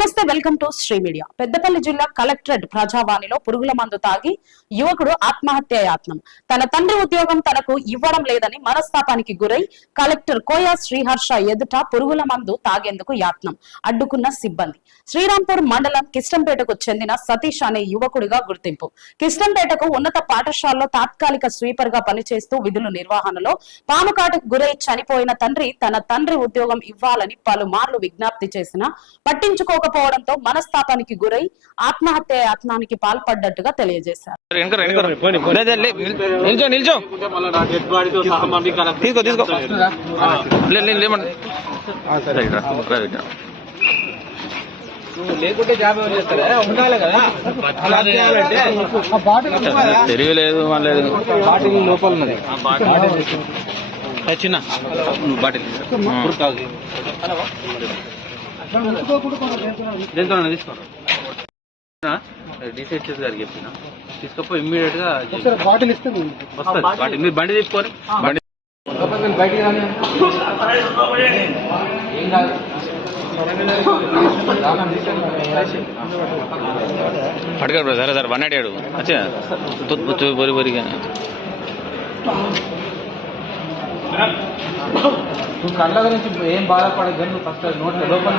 నమస్తే, welcome to Sri media. Peddapalli జిల్లా collectorate ప్రజావాణిలో పురుగుల మందు తాగి యువకుడు ఆత్మహత్య యత్నం. తన తండ్రి ఉద్యోగం తనకు ఇవ్వడం లేదని మనస్తాపానికి గురై కలెక్టర్ కోయా శ్రీహర్ష ఎదుట పురుగుల మందు తాగేందుకు యత్నం అడ్డుకున్న సిబ్బంది. శ్రీరాంపూర్ మండలం కిష్టంపేటకు చెందిన సతీష్ అనే యువకుడిగా గుర్తింపు. కిష్టంపేటకు ఉన్నత పాఠశాలలో తాత్కాలిక స్వీపర్ గా పనిచేస్తూ విధుల నిర్వహణలో పాముకాటుకు గురై చనిపోయిన తండ్రి తన తండ్రి ఉద్యోగం ఇవ్వాలని పలుమార్లు విజ్ఞప్తి చేసినా పట్టించుకోకపోవడంతో మనస్తాపానికి గురై ఆత్మహత్య యత్నానికి పాల్పడ్డట్టుగా తెలియజేశారు. తెలియలేదు బాటిల్ లోపల ఉన్నది చిన్న బాటిల్ దీంతో తీసుకోండి. డిసిహెచ్ఎస్ గారికి చెప్పిన తీసుకపోయి ఇమ్మీడియట్ గా బాటిల్ ఇస్తే వస్తుంది. బాటిల్ మీరు బండి తీసుకొని బండి బయటికి రాని అడగాడు సరే సార్ 188 అచ్చా బరి బరిగా నువ్వు కళ్ళ గురించి ఏం బాధపడదు. నువ్వు ఫస్ట్ నోట్ లోపల